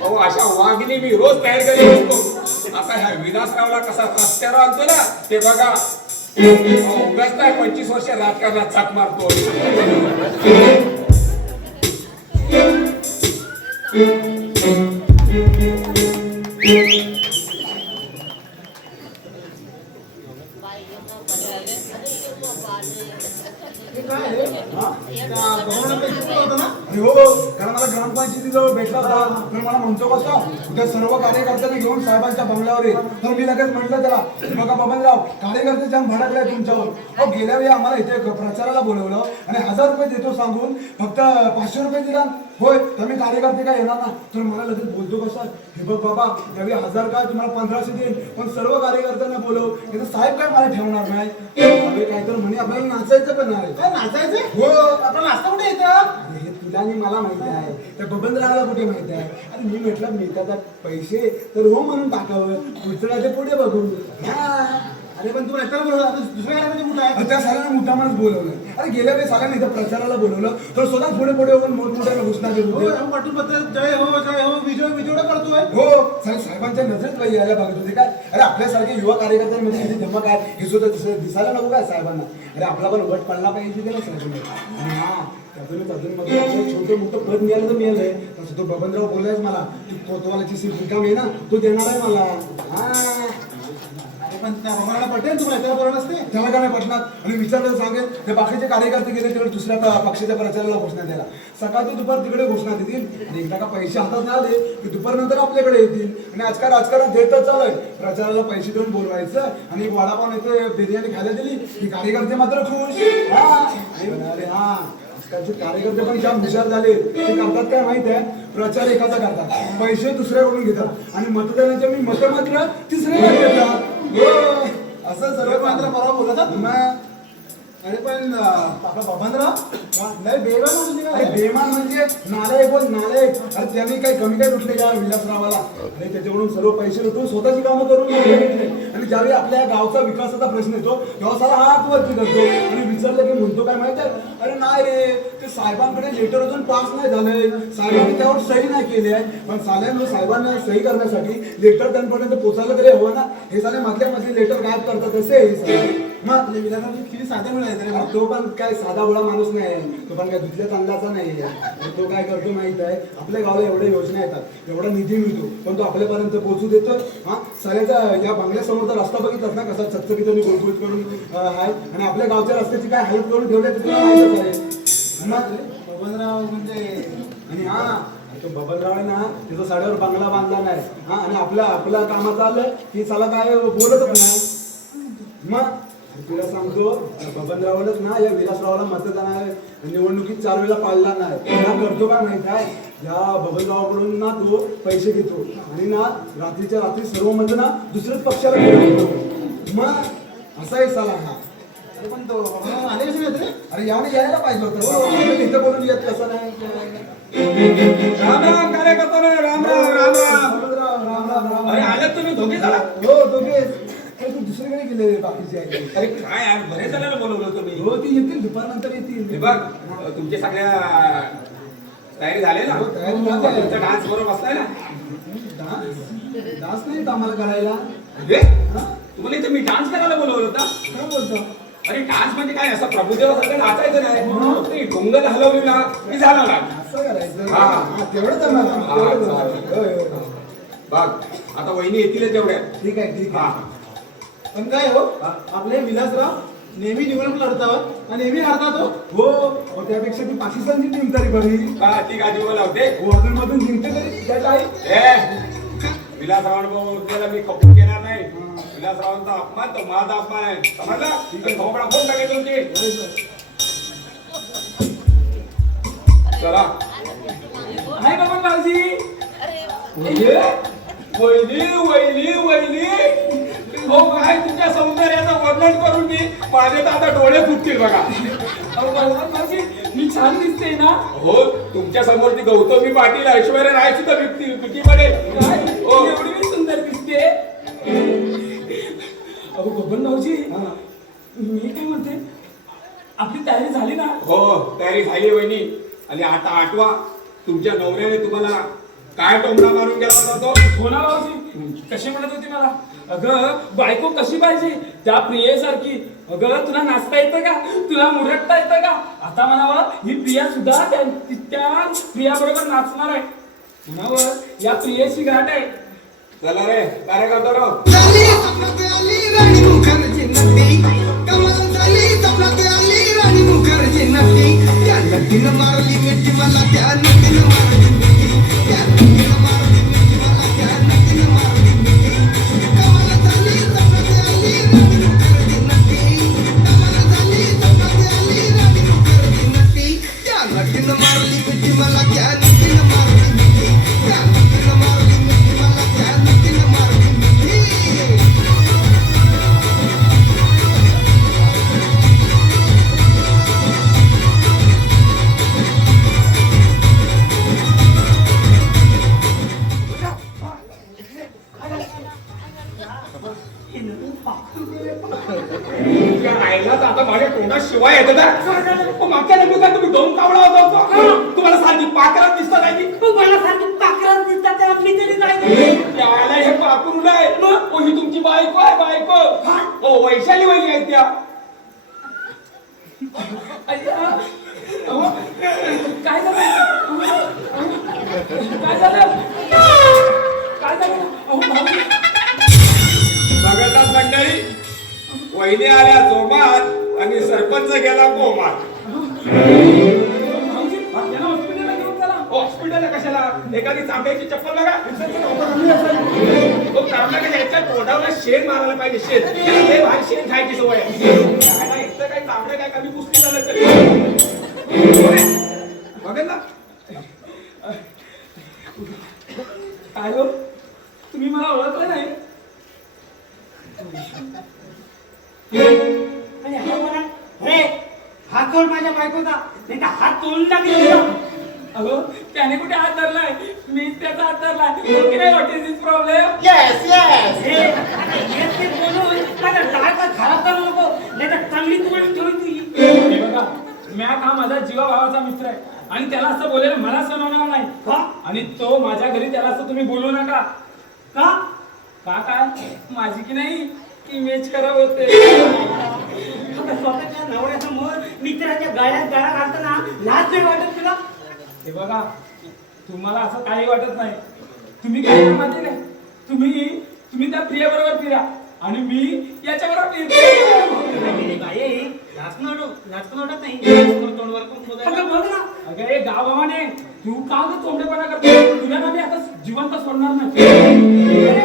अहो अशा वाघिणी मी रोज तयार केली असतो आता ह्या विलासरावला कसा रस्त्यावर आणतो ना ते बघा उगाच नाही 25 वर्ष राजकारणात चाक मारतो अरे हो कारण मला ग्रामपंचायतीजवळ भेटला होता तर मला म्हणतो कसा उद्या सर्व कार्यकर्त्यांना घेऊन साहेबांच्या बंगल्यावर ये तर मी लगेच म्हटलं त्याला बघा बबनराव कार्यकर्ते जाम भडकले तुमच्यावर अहो गेल्या वेळी आम्हाला इथे प्रचाराला बोलवलं आणि 1,000 रुपये देतो सांगून फक्त 500 रुपये दिला होय तर मी कार्यकर्ते काय येणार ना तर मला लगेच बोलतो कसा हे बघ बाबा यावेळी 1,000 काय तुम्हाला 1500 देईन पण सर्व कार्यकर्त्यांना बोलव इथं साहेब काय मला ठेवणार नाही काय तर म्हणे आपल्याला नाचायचं पण नाही काय नाचायचं? हो आपण नाचता कुठे येतं? हे तुला आणि मला माहिती आहे त्या बबनरावला कुठे माहिती आहे अरे मी म्हटलं मिळतात पैसे तर हो म्हणून टाकावं पुढचं काय ते पुढे बघू हा अरे पण तू एकटा बोलवलं आता दुसऱ्या गाण्यामध्ये मोठा आहे त्या साल्याला मोठा माणूस बोलवलं. अरे गेल्या वेळेस साल्याने इथं प्रचाराला बोलवलं तर स्वतः पुढे पुढे होऊन मोठमोठ्या घोषणा देत हो होते. राम पाटील पत्र जय हो विजय विजय करतोय हो साहेबांच्या नजरेत काही यायला बघत होते काय. अरे आपल्यासारखे युवा कार्यकर्त्यांमध्ये किती धमक आहे हे सुद्धा दिसायला नको काय साहेबांना. अरे आपला पण वट पडला पाहिजे ना साहेबांना. आणि हा त्यातून छोटं मोठं पद मिळालं तर मिळालंय तसं तो बबनराव बोललायच मला की कोतवालाची सीट रिकाम आहे ना तो देणार आहे मला. हा पण त्या भगवानाला पटेल तुम्हाला एकट्याला बोलवलं नसते त्याला काय नाही पटणार. आणि विचारलं सांगेल ते बाकीचे कार्यकर्ते गेले तिकडे दुसऱ्या पक्षाच्या प्रचाराला घोषणा द्यायला. सकाळ ते दुपार तिकडे घोषणा देतील आणि एकदा का पैसे हातात नाही आले की दुपारनंतर आपल्याकडे येतील. आणि आजकाल राजकारण देतच चालू आहे. प्रचाराला पैसे देऊन बोलवायचं आणि वडापाव येते बिर्याणी खायला दिली की कार्यकर्ते मात्र खुश. अरे हा आजकालचे कार्यकर्ते पण जाम हुशार झाले. ते करतात काय माहित आहे प्रचार एखादा करतात पैसे दुसऱ्याकडून घेतात आणि मतदानाचे मी मत मात्र तिसऱ्याला देतात. हो असं सर्व मात्र बरोबर बोलतात मग अरे पण आपला बबनराव नाही बेमान म्हणजे अरे काय बेमान म्हणजे नालायक बोल नालायक. अरे त्यांनी काही कमी काय लुटले का विलासरावाला. अरे त्याच्याकडून सर्व पैसे लुटून स्वतःची कामं करून घेतले. आणि ज्यावेळी आपल्या गावचा विकासाचा प्रश्न येतो तेव्हा साला हात वरती करतो आणि विचारलं की म्हणतो काय माहिती आहे अरे नाही रे ते साहेबांकडे लेटर अजून पास नाही झालंय साहेबांनी त्यावर सही नाही केली आहे. पण साल्यांना साहेबांना सही करण्यासाठी लेटर त्यांपर्यंत पोहोचायला तरी हवं ना. हे साले मधल्या मध्ये लेटर गायब करतात कसे मग आपल्या विलासाची किती साधे मिळाले तरी अरे तो पण काय साधा भोळा माणूस नाही. तो पण काय दुसऱ्या चांगल्याचा नाही. तो काय करतो माहित आहे आपल्या गावाला एवढ्या योजना येतात एवढा निधी मिळतो पण तो आपल्यापर्यंत पोहोचू देतो. हा सगळ्याचा या बंगल्यासमोरचा रस्ता बघितलास ना कसा चकचकीत आणि गुळगुळीत करून आहे आणि आपल्या गावच्या रस्त्याची काय हालत करून ठेवली तुला माहितच आहे. मग बबनराव म्हणजे आणि हा तो बबनराव आहे ना तिथं साड्यावर बंगला बांधला नाही. हा आणि आपला कामाचं आलं की चला काय बोलतच नाही. मग तुला सांगतो बबनरावलाच ना या विलासरावाला मतदान निवडणुकीत 4 वेळा पाळला नाही. त्याला करतो काय माहित आहे या बबनरावाकडून ना तो पैसे घेतो आणि ना रात्रीच्या रात्री सर्व मत ना दुसऱ्याच पक्षाला घेतो. मग असा एक साला हा. अरे पण तो बबनराव आले कसे नाही रे अरे यायला पाहिजे होतं. इथं बोलून येत कसं नाही. राम राम कार्यकर्ता राम राम राम राम. बबनराव राम राम राम. अरे आले तुम्ही दोघे झाला. हो दोघेच. तू दुसरीकडे गेले बाकीचे आहे. अरे काय यार बरेच जणांना बोलवलं तुम्ही. हो ती येतील दुपारनंतर येतील. हे बघ तुमचे सगळ्या तयारी झाले ना. हो, तयारी झाली. तुमचा डान्स बरोबर बसलाय ना. डान्स नाही आम्हाला करायला. अरे तुम्हाला इथे मी डान्स करायला बोलवलं होता. काय बोलतो अरे डान्स म्हणजे काय असं प्रभुदेवासारखं नाचायचं नाही. ते डोंगर हलवली ना की झाला ना. असं करायचं. हा. हा, तेवढं जमणार. तेवढं जमणार. होय, होय, होय. बघ आता वहिनी येतीलच तेवढ्या. ठीक आहे ठीक हा आहे. पण काय हो आपले विलासराव नेहमी निवडणूक लढतात आणि नेहमी हारतात हो हो त्यापेक्षा ती पाकिस्तानची टीम तरी बरी. का ती गादी बोलावते. हो अजून मधून जिंकते तरी त्यात आहे. विलासरावांना मी कबूल केला नाही. विलासरावांचा अपमान तो माझा अपमान आहे समजला. खोपडा फोन टाकेल तुमची. चला हाय बाबा भाऊजी. वहिनी वहिनी वहिनी हो काय तुमच्या सौंदर्याचं वर्णन करून मी माझे तर आता डोळे फुटतील बघा. अहो बाबा भाऊजी मी छान दिसते ना. हो तुमच्या समोर ती गौतमी पाटील ऐश्वर्या राय सुद्धा विकीमध्ये. काय हो एवढी मी सुंदर दिसते. अहो बबन भाऊजी मी काय म्हणते आपली तयारी झाली ना. हो तयारी झाली वहिनी. आणि आता आठवा तुमच्या नवऱ्याने तुम्हाला काय टोमणा मारून गेला होता तो. हो ना भाऊजी कशी म्हणत होती मला अगं बायको कशी पाहिजे त्या प्रियेसारखी. अगं तुला नाचता येतं का तुला मुरडता येतं का. आता म्हणावं ही प्रिया सुद्धा त्या प्रिया बरोबर नाचणार आहे. म्हणावं या प्रियेची गाठ आहे. चला रे कार्यकर्ता राव. झाली स्वप्नात आली राणी मुखर्जी नदी कमल झाली स्वप्नात आली राणी मुखर्जी नदी त्या नदीनं मारली मिठी मला त्या नदीनं मारली मिठी त्या नदीनं मारली मिठी मला त्या नदीनं मारली मिठी कमल झाली स्वप्नात आली राणी मुखर्जी नदी कमल झाली स्वप्नात आली राणी मुखर्जी नदी त्या नदीनं मारली मिठी मला त्या नदीनं मारली मिठी त्या नदीनं मारली मिठी मला त्या नदीनं मारली मिठी अगं माझ्या तोंडात शिवाय येतं का मागच्या लग्न काय तुम्ही दोन कावळा होता तुम्हाला सारखी पाकरात दिसत नाही तू मला सांगतो पाकरात दिसतात त्याला मी तरी काय करू? त्याला हे पाकरून आहे ही तुमची बायको आहे बायको ओ वैशाली वहिनी आहे त्या अय्या. अहो, काय झालं काय झालं काय झालं अहो भाऊजी बघतात मंडळी वहिनी आल्या जोमात आणि सरपंच गेला कोमात भाऊजी याला हॉस्पिटलला घेऊन चला हॉस्पिटलला कशाला एखादी चांब्याची चप्पल बघा कर्नाटक याच्या तोंडाला शेण मारायला पाहिजे शेण त्याला लय भारी शेण खायची सवय आहे. खायला इथं काही तांबडे काय कमी कुस्ती झालं तरी बघा ना काय हो तुम्ही मला ओळखलं नाही आणि हा म्हणा रे हात तोड माझ्या बायकोचा नाही तर हात तोडून टाकेल अहो त्याने कुठे हात धरलाय मीच त्याचा हात धरलाय की नाही what is this problem yes yes हे आता हेच ते बोलून माझा डाळ का खराब करू नको नाही तर चांगली तुम्हाला ठेवून तुझी हे बघा मॅक हा माझा जीवा भावाचा मित्र आहे आणि त्याला असं बोलायला मला सण होणार नाही का आणि तो माझ्या घरी त्याला असं तुम्ही बोलू नका का का काय माझी की नाही की मॅच खराब होते आता स्वतःच्या नवऱ्यासमोर मित्राच्या गाड्यात गाडा घालताना लाज नाही वाटत तुला हे बघा तुम्हाला असं काही वाटत नाही तुम्ही काय कामात नाही तुम्ही त्या प्रियाबरोबर फिरा आणि मी याच्याबरोबर फिरते बाई नाचणं वाटत नाही तोंडवर पण बघ ना अगं हे गावाने तू का गं तोंडेपणा करतो तुझ्या ना मी आता जिवंत सोडणार नाही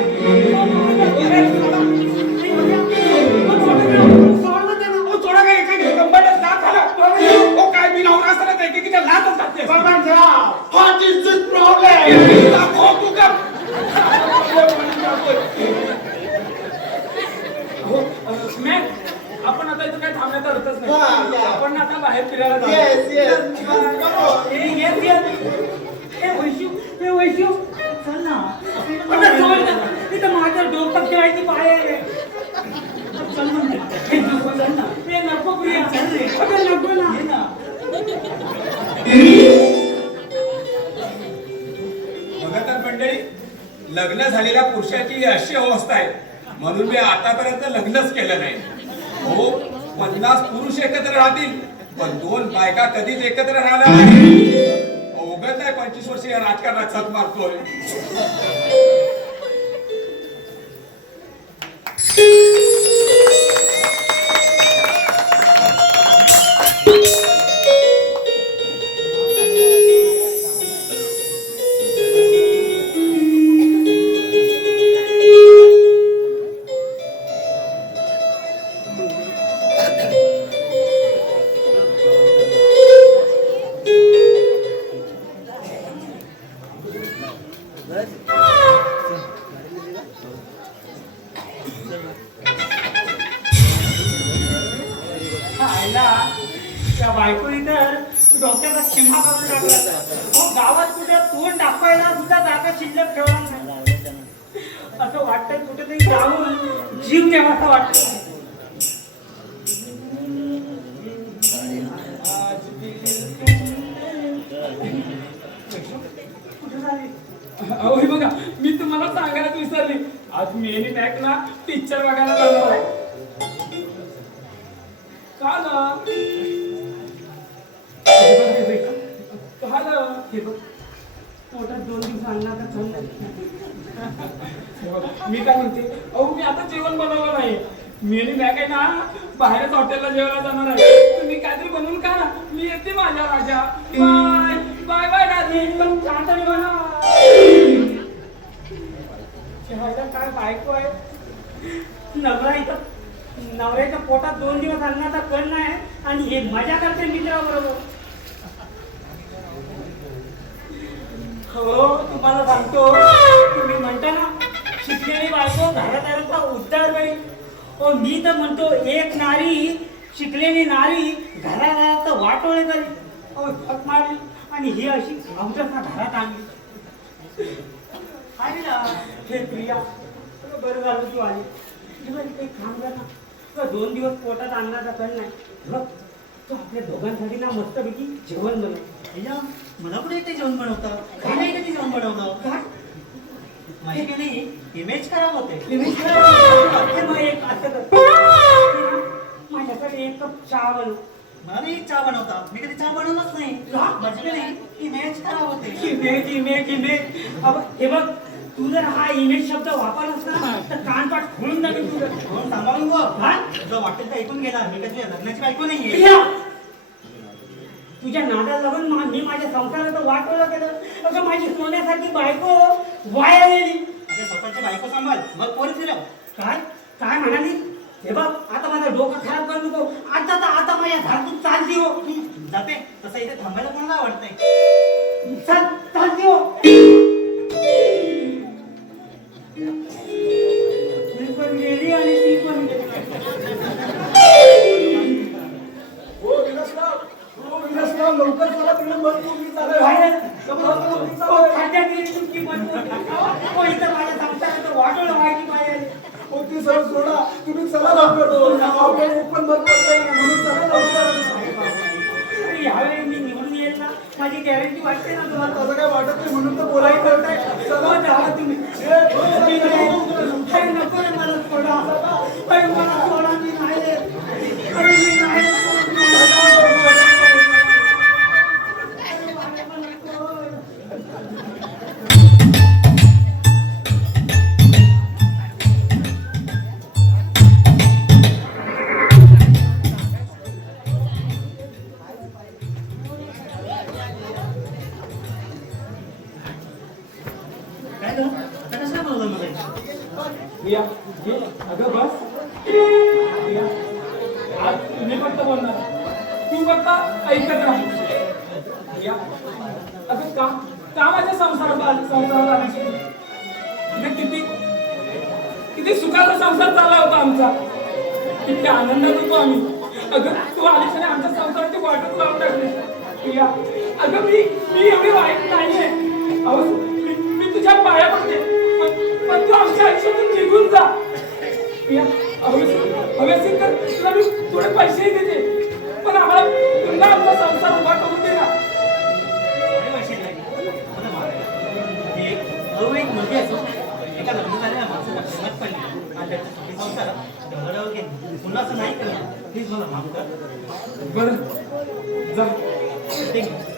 थोडा काय एका कंबरच दात झाला ओ काय मी नवरा असताना त्या एकेकीच्या लातच टाकते व्हॉट इज दिस प्रॉब्लेम दाखव तू का मॅम आपण आता इथं काय थांबण्याचा अर्थच हा, नाही या. आपण आता बाहेर फिरायला जाऊ येस येस हे वैशू चल ना आता चल ना तिथं माझं डोकं ठेवायची पाय आहे चल ना हे नको चल ना हे नको प्रिया चल रे अगं नको ना बघा तर मंडळी लग्न झालेल्या पुरुषाची अशी अवस्था आहे म्हणून मी आतापर्यंत लग्नच केलं नाही हो 50 पुरुष एकत्र राहतील पण 2 बायका कधीच एकत्र राहणार नाही उगत नाही 25 वर्ष या राजकारणात छत मारतोय आईला त्या बायकोनी तर डोक्याचा शिमा करून टाकला अहो, गावात कुठे तोंड दाखवायला सुद्धा जागा शिल्लक ठेवला नाही असं वाटतंय कुठेतरी जाऊन जीव द्यावासा वाटतं कुठे झाली अहो हे बघा मी तुम्हाला सांगायला विसरली आज मी आणि मॅक ना पिक्चर बघायला जाणार आहे का ना का ना हे बघ पोटात 2 दिवस आणला तर चाललं हे बघा, मी काय म्हणते अहो मी आता जेवण बनवलं नाही मी आणि मॅक आहे ना बाहेरच हॉटेलला जेवायला जाणार आहे तुम्ही काहीतरी बनवून खा ना मी येते माझ्या राजा बाय बाय बाय राजे एकदम चांगली बनव चहायला काय बायको आहे नवऱ्याच्या पोटात 2 दिवस आणण्याचा कण नाही आणि हे मजा करते मित्राबरोबर हो तुम्हाला सांगतो तुम्ही म्हणता ना शिकलेली बायको घरादाराचा उद्धार बाई हो मी तर म्हणतो एक नारी शिकलेली नारी घरादाराचं वाटोळे करी हो फक मारली आणि ही अशी अवजसा घरात आणली अरे हे प्रिया बरं झालं तू आली एक काम कर ना तर 2 दिवस पोटात अन्नाचा कण नाही. बघ तू आपल्या दोघांसाठी ना मस्तपैकी जेवण बनव. अय्या, मला कुठे येते जेवण बनवता? काय नाही कधी जेवण बनवलं? काय माहिती नाही, इमेज खराब होते. मग एक असं कर. माझ्यासाठी 1 कप चहा बनव. मला नाही चहा बनवता. मी कधी चहा बनवलंच नाही. का? माझी नाही, इमेज खराब होते. इमेज अब हे बघ तू जर हा इमेज शब्द वापरलास ना तर कानपाट खोलून टाकेल तुझं. म्हणून सांभाळून गो. हा? तुझं वाटेल तर ऐकून गेला. मी कधी लग्नाची बायको नाहीये. प्रिया! तुझ्या नादाला लागून मी माझ्या संसाराचं वाटोळं केलं. अगं माझी सोन्यासारखी बायको वाया गेली. आपल्या स्वतःची बायको सांभाळ, मग पोरी फिरव. काय काय म्हणाली? हे बघ आता माझं डोकं खराब करू नको. आता माझ्या घरातून चालती हो. जाते तसं इथे थांबायला कोणाला आवडतंय? चालती हो. ती पण गेली आणि ती पण गेली. हो विलासराव लवकर चला, तिकडे मजबूत चालू बाहेर आहे. खात्यात गेली तुमची मजबूत. हो, इथं माझ्या संसाराचं वाटोळं व्हायची पाहिजे. हो ती सरळ सोडा, तुम्ही चला लवकर. पण बंद करताय म्हणून चला लवकर. यावेळी मी निवडून येईल ना माझी गॅरंटी वाटते ना तुम्हाला. असं काय वाटत नाही म्हणून तर बोलायचं. हो, जावा तुम्ही. अरे नको रे मला सोडा. अरे मला सोडा, मी नाही येत. अरे मी नाही येत. काय गं? आता कशाला बोलवलं मला? प्रिया ये अगं बस. प्रिया आज मी फक्त बोलणार, तू फक्त ऐकत राह. प्रिया अगं का माझ्या संसारात आली? किती किती सुखाचा संसार चालला होता आमचा. किती आनंदात होतो आम्ही. अगं तू आलीस आणि आमच्या संसाराची वाटच लावून टाकली. प्रिया अगं मी एवढी वाईट नाहीये. अहो मी तुझ्या पाया पडते, पण तू आमच्या आयुष्यातून निघून जा. प्रिया हवेशीर तर तुला मी थोडे पैसेही देते, पण आम्हाला पुन्हा आमचा संसार उभा करून दे ना. अरे वाशीत नाही. मला माफ करा. मी एक अवैध मुलगी असून एका लग्न झालेल्या माणसाला प्रेमात पडली आणि त्याच्या सुखी संसारात ढवळावर गेली. पुन्हा असं नाही करणार. प्लीज मला माफ कर. बरं जा. ठीक आहे.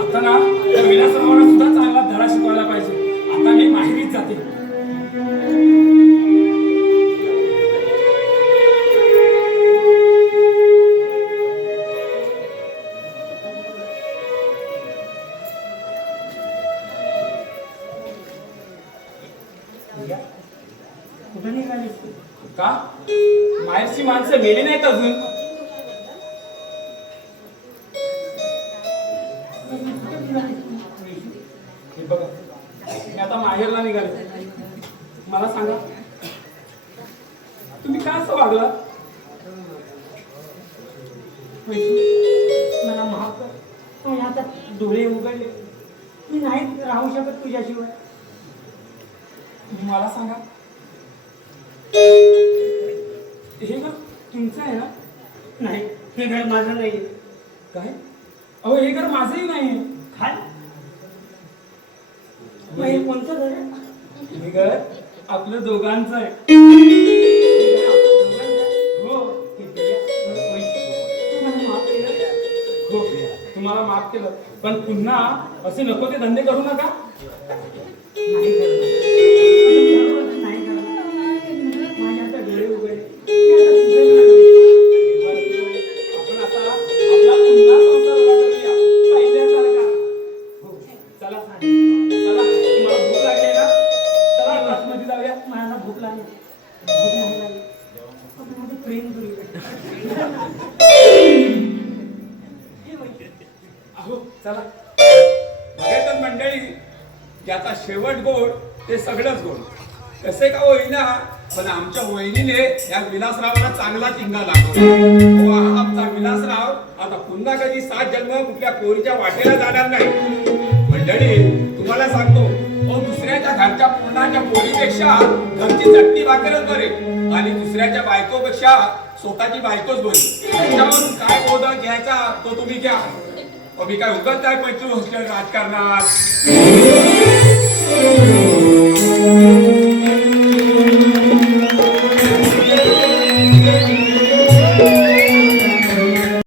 आता ना त्या विलासरावांना सुद्धा चांगला धडा शिकवायला पाहिजे. आता मी माहेरीच जाते. कुठे निघालीस तू? का माहेरची माणसं मेली नाहीत अजून. हे बघा मी आता माहेरला निघाले. मला सांगा तुम्ही का असं वागला? मला माफ कर. माझ्या आता डोळे उघडले. मी नाही राहू शकत तुझ्याशिवाय. तुम्ही मला सांगा हे घर तुमचं आहे ना? नाही हे घर माझं नाही. काय? अहो हे घर माझंही नाही. काय मग हे कोणतं घर आहे? हे घर आपलं दोघांचं आहे. हे घर आपलं दोघांचं आहे? हो हे प्रिया, तू मला माफ केलं. हो तुम्हाला माफ केलं, पण पुन्हा असे नको ते धंदे करू नका. नाही करणार. नाही करणार. माझे आता डोळे उघडले. मी आता सुधारणार. आपण आता आपला पुन्हा संसार उभा करूया पहिल्यासारखा. हो चला चला. तुम्हाला भूक लागली ना? चला क्लासमध्ये जाऊया. मला भूक लागली. भूक नाही लागली. आपण मध्ये प्रेम करूया. अहो चला. बघेतच मंडळी, ज्याचा शेवट गोड ते सगळंच गोड. कसे का होईना, पण आमच्या वहिनीने या विलासरावाला चांगला चिंगा लागतो. हा आमचा विलासराव आता पुन्हा कधी 7 जन्म कुठल्या पोरीच्या वाटेला जाणार नाही. मंडळी तुम्हाला सांगतो दुसऱ्याच्या घरच्या पूर्णाच्या पोळीपेक्षा घरची चटणी भाकरच बरे आणि दुसऱ्याच्या बायकोपेक्षा स्वतःची बायकोच बरी. त्याच्यावरून काय बोध घ्यायचा तो तुम्ही घ्या. मी काय उगत काय 25 वर्ष राजकारणात